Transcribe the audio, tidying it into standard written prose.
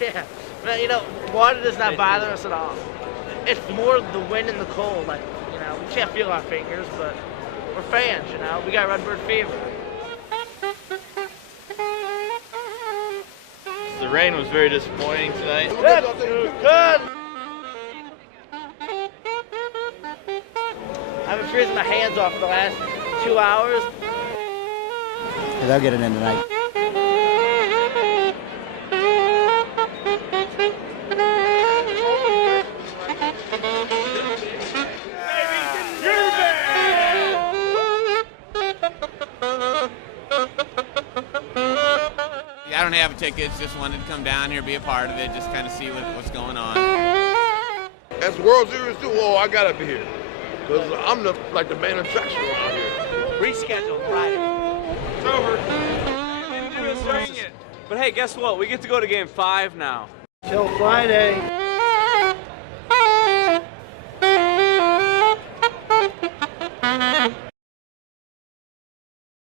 Yeah, but you know, water does not bother us at all. It's more the wind and the cold. Like, you know, we can't feel our fingers, but we're fans, you know. We got Redbird fever. The rain was very disappointing tonight. Good. I've been freezing my hands off for the last 2 hours. Yeah, they'll get it in tonight. I don't have tickets, just wanted to come down here, be a part of it, just kind of see what's going on. That's World Series too. Oh, I gotta be here because I'm the main attraction around here. Rescheduled Friday. It's over. But hey, guess what? We get to go to Game 5 now. Till Friday.